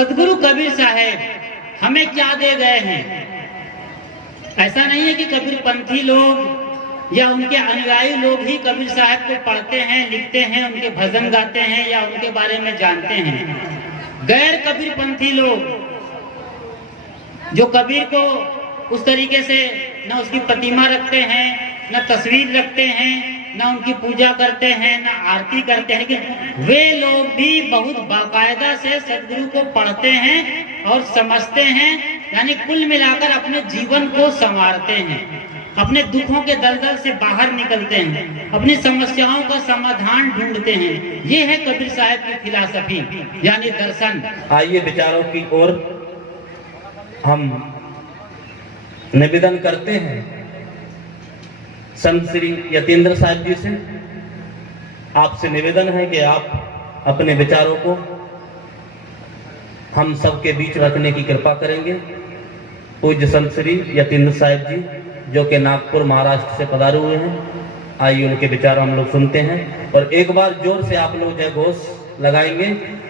सदगुरु कबीर साहब हमें क्या दे गए हैं। ऐसा नहीं है कि कबीर पंथी लोग या उनके अनुयायी लोग ही कबीर साहब को पढ़ते हैं, लिखते हैं, उनके भजन गाते हैं या उनके बारे में जानते हैं। गैर कबीर पंथी लोग जो कबीर को उस तरीके से न उसकी प्रतिमा रखते हैं, न तस्वीर रखते हैं, न उनकी पूजा करते हैं, न आरती करते हैं, लेकिन वे लोग भी बहुत बाकायदा से सदगुरु को पढ़ते हैं और समझते हैं, यानी कुल मिलाकर अपने जीवन को संवारते हैं, अपने दुखों के दलदल से बाहर निकलते हैं, अपनी समस्याओं का समाधान ढूंढते हैं। ये है कबीर साहब की फिलॉसफी यानी दर्शन। आइए विचारों की ओर हम निवेदन करते हैं संत श्री यतीन्द्र साहब जी से। आपसे निवेदन है कि आप अपने विचारों को हम सबके बीच रखने की कृपा करेंगे। पूज्य संत श्री यतीन्द्र साहब जी जो कि नागपुर महाराष्ट्र से पधारे हुए हैं, आइए उनके विचार हम लोग सुनते हैं और एक बार जोर से आप लोग जय घोष लगाएंगे।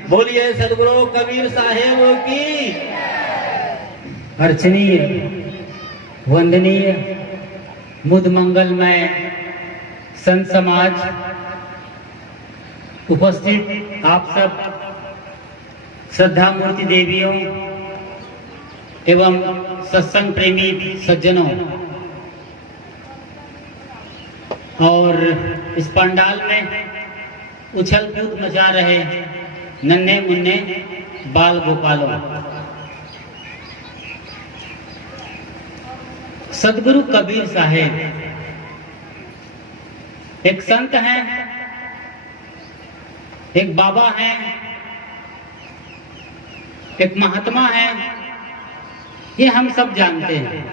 बोलिए सदगुरु कबीर साहेब की। अर्चनीय, वंदनीय, मुद मंगलमय संत समाज, उपस्थित आप सब श्रद्धा मूर्ति देवियों एवं सत्संग प्रेमी सज्जनों, और इस पंडाल में उछल कूद मचा रहे नन्हे मुन्ने बाल गोपालों। सदगुरु कबीर साहेब एक संत हैं, एक बाबा हैं, एक महात्मा हैं, ये हम सब जानते हैं।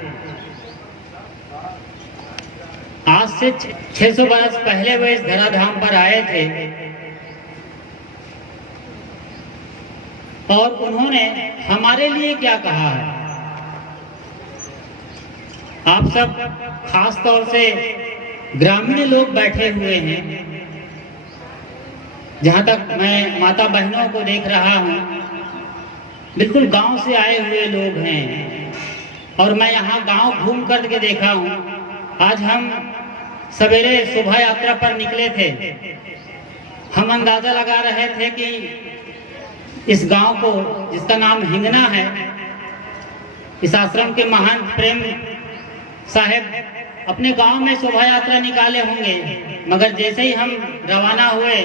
आज से 600 वर्ष पहले वे इस धराधाम पर आए थे और उन्होंने हमारे लिए क्या कहा है। आप सब खास तौर से ग्रामीण लोग बैठे हुए हैं। जहां तक मैं माता बहनों को देख रहा हूं, बिल्कुल गांव से आए हुए लोग हैं और मैं यहाँ गांव घूम करके देखा हूं। आज हम सवेरे शोभा यात्रा पर निकले थे। हम अंदाजा लगा रहे थे कि इस गांव को, जिसका नाम हिंगना है, इस आश्रम के महान प्रेम साहब अपने गांव में शोभा यात्रा निकाले होंगे, मगर जैसे ही हम रवाना हुए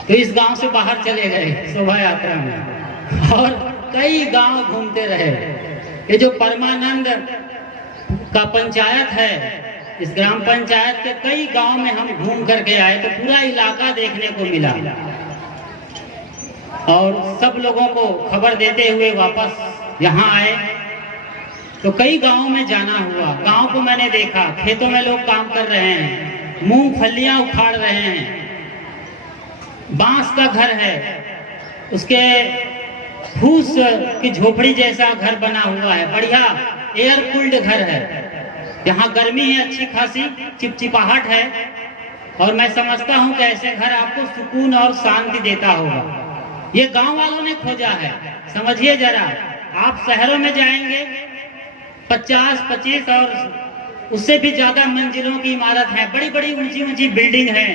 तो इस गांव से बाहर चले गए शोभा यात्रा में और कई गांव घूमते रहे। ये जो परमानंद का पंचायत है, इस ग्राम पंचायत के कई गांव में हम घूम करके आए तो पूरा इलाका देखने को मिला और सब लोगों को खबर देते हुए वापस यहाँ आए तो कई गांवों में जाना हुआ। गांव को मैंने देखा, खेतों में लोग काम कर रहे हैं, मूंगफलियां उखाड़ रहे हैं, बांस का घर है, उसके फूस की झोपड़ी जैसा घर बना हुआ है, बढ़िया एयर कूल्ड घर है। यहाँ गर्मी है अच्छी खासी, चिपचिपाहट है और मैं समझता हूँ कि ऐसे घर आपको सुकून और शांति देता होगा। ये गांव वालों ने खोजा है। समझिए जरा, आप शहरों में जाएंगे 50-25 और उससे भी ज्यादा मंजिलों की इमारत है, बड़ी बड़ी ऊंची ऊंची बिल्डिंग है,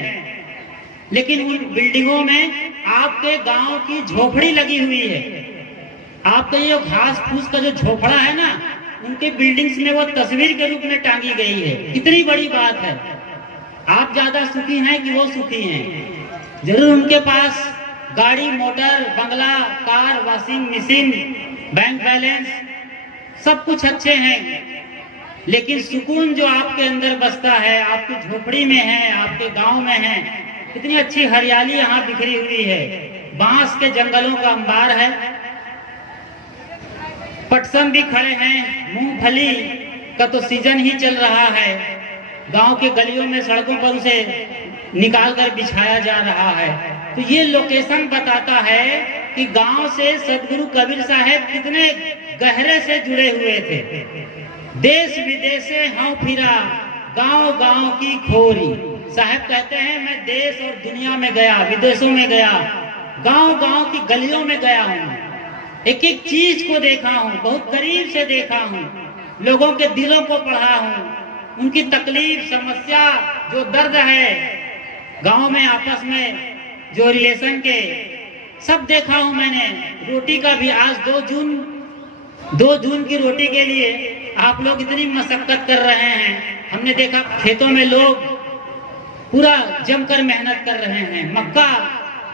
लेकिन उन बिल्डिंगों में आपके गांव की झोपड़ी लगी हुई है। आपका ये घास फूस का जो झोपड़ा है ना, उनके बिल्डिंग्स में वो तस्वीर के रूप में टांगी गई है। कितनी बड़ी बात है। आप ज्यादा सुखी हैं कि वो सुखी हैं? जरूर उनके पास गाड़ी, मोटर, बंगला, car, washing machine, bank balance सब कुछ अच्छे हैं, लेकिन सुकून जो आपके अंदर बसता है, आपकी झोपड़ी में है, आपके गांव में है। कितनी अच्छी हरियाली यहाँ बिखरी हुई है, बांस के जंगलों का अंबार है, पटसन भी खड़े हैं, मूंगफली का तो सीजन ही चल रहा है। गांव के गलियों में, सड़कों पर उसे निकाल कर बिछाया जा रहा है। तो ये लोकेशन बताता है कि गांव से सदगुरु कबीर साहब कितने गहरे से जुड़े हुए थे। देश विदेश से हाँ फिरा, गांव गांव की खोरी। साहब कहते हैं मैं देश और दुनिया में गया, विदेशों में गया, गांव गांव की गलियों में गया हूँ, एक एक चीज को देखा हूँ, बहुत करीब से देखा हूँ, लोगों के दिलों को पढ़ा हूँ, उनकी तकलीफ, समस्या, जो दर्द है गांव में आपस में जो रिलेशन के, सब देखा हूं मैंने। रोटी का भी आज 2 जून की रोटी के लिए आप लोग इतनी मशक्कत कर रहे हैं। हमने देखा खेतों में लोग पूरा जमकर मेहनत कर रहे हैं। मक्का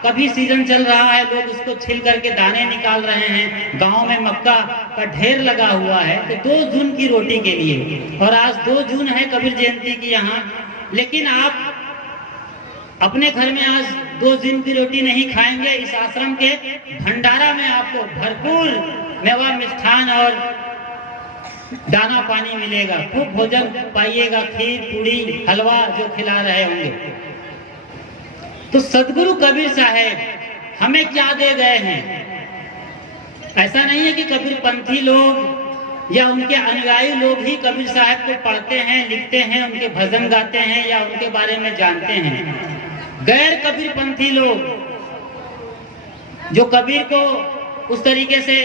कभी सीजन चल रहा है, लोग उसको छिल करके दाने निकाल रहे हैं। गांव में मक्का का ढेर लगा हुआ है तो 2 जून की रोटी के लिए, और आज 2 जून है कबीर जयंती की यहाँ, लेकिन आप अपने घर में आज 2 जून की रोटी नहीं खाएंगे। इस आश्रम के भंडारा में आपको भरपूर मेवा, मिष्ठान और दाना पानी मिलेगा, खूब भोजन पाइएगा, खीर, पूड़ी, हलवा जो खिला रहे होंगे। तो सदगुरु कबीर साहब हमें क्या दे गए हैं? ऐसा नहीं है कि कबीर पंथी लोग या उनके अनुयायी लोग ही कबीर साहब को पढ़ते हैं, लिखते हैं, उनके भजन गाते हैं या उनके बारे में जानते हैं। गैर कबीर पंथी लोग जो कबीर को उस तरीके से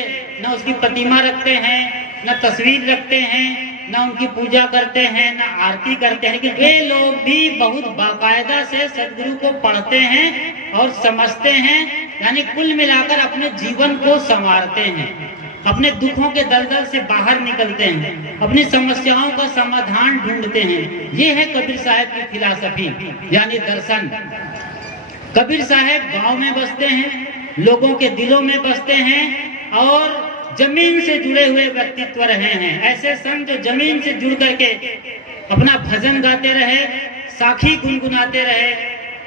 न उसकी प्रतिमा रखते हैं, न तस्वीर रखते हैं, न उनकी पूजा करते हैं, न आरती करते हैं, लेकिन वे लोग भी बहुत बाकायदा से सदगुरु को पढ़ते हैं और समझते हैं, यानी कुल मिलाकर अपने जीवन को संवारते हैं, अपने दुखों के दलदल से बाहर निकलते हैं, अपनी समस्याओं का समाधान ढूंढते हैं। ये है कबीर साहब की फिलॉसफी यानी दर्शन। कबीर साहब गांव में बसते हैं, लोगों के दिलों में बसते हैं और जमीन से जुड़े हुए व्यक्तित्व रहे हैं। ऐसे संत जो जमीन से जुड़ करके अपना भजन गाते रहे, साखी गुनगुनाते रहे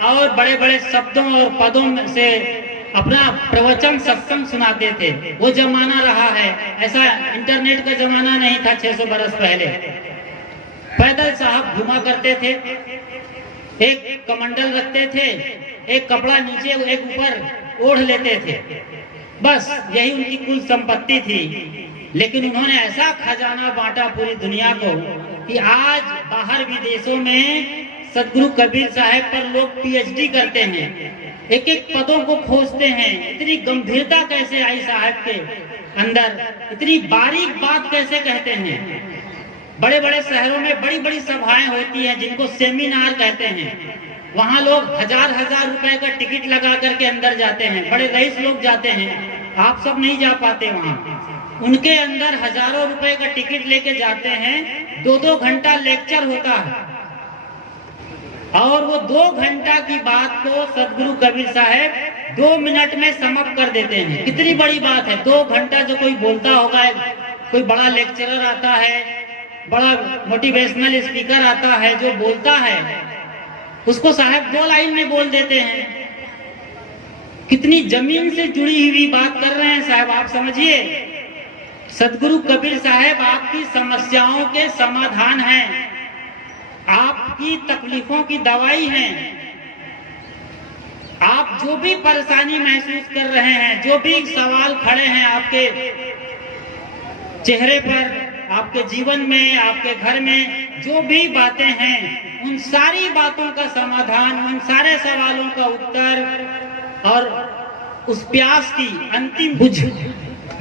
और बड़े बड़े शब्दों और पदों से अपना प्रवचन सत्संग सुनाते थे। वो जमाना रहा है, ऐसा इंटरनेट का जमाना नहीं था 600 बरस पहले। पैदल साहब घुमा करते थे, एक कमंडल रखते थे, एक कपड़ा नीचे एक ऊपर ओढ़ लेते थे, बस यही उनकी कुल संपत्ति थी। लेकिन उन्होंने ऐसा खजाना बांटा पूरी दुनिया को कि आज बाहर विदेशों में सदगुरु कबीर साहब पर लोग पीएचडी करते हैं, एक एक पदों को खोजते हैं। इतनी गंभीरता कैसे आई साहब के अंदर, इतनी बारीक बात कैसे कहते हैं। बड़े बड़े शहरों में बड़ी बड़ी सभाएं होती हैं जिनको सेमिनार कहते हैं, वहां लोग हजार रुपए का टिकट लगा करके अंदर जाते हैं, बड़े रईस लोग जाते हैं, आप सब नहीं जा पाते वहां। उनके अंदर हजारों रुपए का टिकट लेके जाते हैं, 2-2 घंटा लेक्चर होता है और वो 2 घंटा की बात को सदगुरु कबीर साहब 2 मिनट में समअप कर देते हैं। कितनी बड़ी बात है, 2 घंटा जो कोई बोलता होगा, कोई बड़ा लेक्चरर आता है, बड़ा मोटिवेशनल स्पीकर आता है, जो बोलता है उसको साहब 2 लाइन में बोल देते हैं। कितनी जमीन से जुड़ी हुई बात कर रहे हैं साहब, आप समझिए। सदगुरु कबीर साहब आपकी समस्याओं के समाधान हैं, आपकी तकलीफों की दवाई हैं। आप जो भी परेशानी महसूस कर रहे हैं, जो भी सवाल खड़े हैं आपके चेहरे पर, आपके जीवन में, आपके घर में जो भी बातें हैं, उन सारी बातों का समाधान, उन सारे सवालों का उत्तर और उस प्यास की अंतिम बुझ,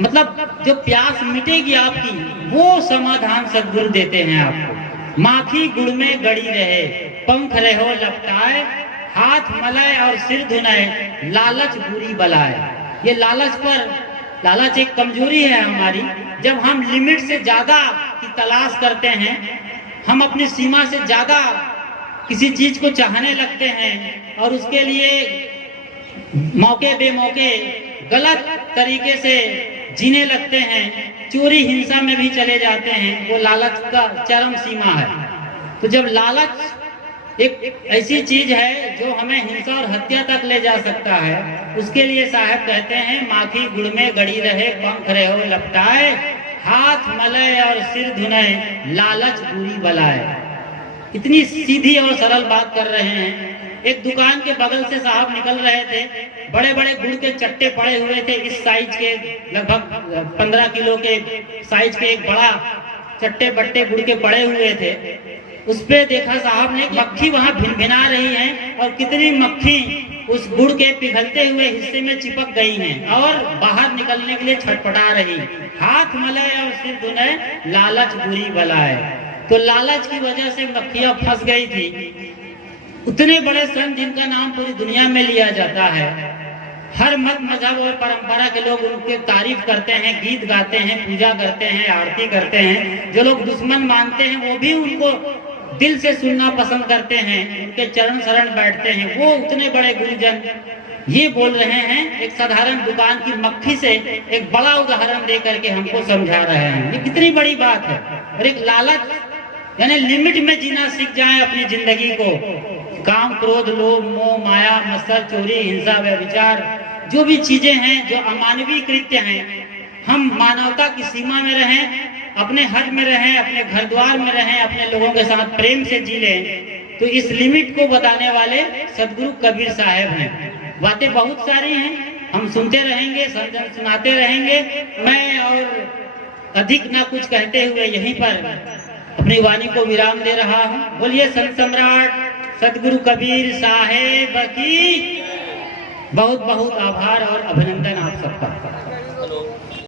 मतलब जो प्यास मिटेगी आपकी, वो समाधान सदगुरु देते हैं आपको। माखी गुड़ में गड़ी रहे, पंख रहो लपटाए, हाथ मलाए और सिर धुनाए, लालच बुरी बलाए। ये लालच एक कमजोरी है हमारी। जब हम लिमिट से ज्यादा की तलाश करते हैं, हम अपनी सीमा से ज्यादा किसी चीज को चाहने लगते हैं और उसके लिए मौके बेमौके गलत तरीके से जीने लगते हैं, चोरी हिंसा में भी चले जाते हैं, वो लालच का चरम सीमा है। तो जब लालच एक ऐसी चीज है जो हमें हिंसा और हत्या तक ले जा सकता है, उसके लिए साहब कहते हैं माखी गुड़ में गड़ी रहे, पंख रहो लपटाए, हाथ मलय और सिर धुनाए, लालच बुरी बलाए। इतनी सीधी और सरल बात कर रहे हैं। एक दुकान के बगल से साहब निकल रहे थे, बड़े बड़े गुड़ के चट्टे पड़े हुए थे, इस साइज के लगभग 15 किलो के साइज के एक बड़ा चट्टे बट्टे गुड़ के पड़े हुए थे। उस पे देखा साहब ने मक्खी वहां भिनभिना रही है और कितनी मक्खी उस गुड़ के पिघलते हुए हिस्से में चिपक गई हैं और बाहर निकलने के लिए छटपटा रही। हाथ मले और सिर धुने, लालच बुरी बला है। तो लालच की वजह से मक्खियां फंस गई थी। उतने बड़े संत जिनका नाम पूरी दुनिया में लिया जाता है, हर मत मजहब और परंपरा के लोग उनके तारीफ करते हैं, गीत गाते हैं, पूजा करते हैं, आरती करते हैं। जो लोग दुश्मन मानते हैं वो भी उनको दिल से सुनना पसंद करते हैं, उनके चरण शरण बैठते हैं। वो उतने बड़े गुरुजन ये बोल रहे हैं, एक साधारण दुकान की मक्खी से एक बड़ा उदाहरण दे करके हमको समझा रहे हैं। ये कितनी बड़ी बात है। और एक लालच यानी लिमिट में जीना सीख जाएं अपनी जिंदगी को। काम, क्रोध, लोभ, मोह, माया, मत्सर, चोरी, हिंसा, व्यभिचार, जो भी चीजें हैं जो अमानवीय कृत्य हैं, हम मानवता की सीमा में रहें, अपने हद में रहें, अपने घर द्वार में रहें, अपने लोगों के साथ प्रेम से जी लें। तो इस लिमिट को बताने वाले सदगुरु कबीर साहब हैं। बातें बहुत सारी हैं, हम सुनते रहेंगे, सुनाते रहेंगे। मैं और अधिक ना कुछ कहते हुए यहीं पर अपनी वाणी को विराम दे रहा हूँ। बोलिए संत सम्राट सदगुरु कबीर साहेब की बहुत बहुत आभार और अभिनंदन आप सबका।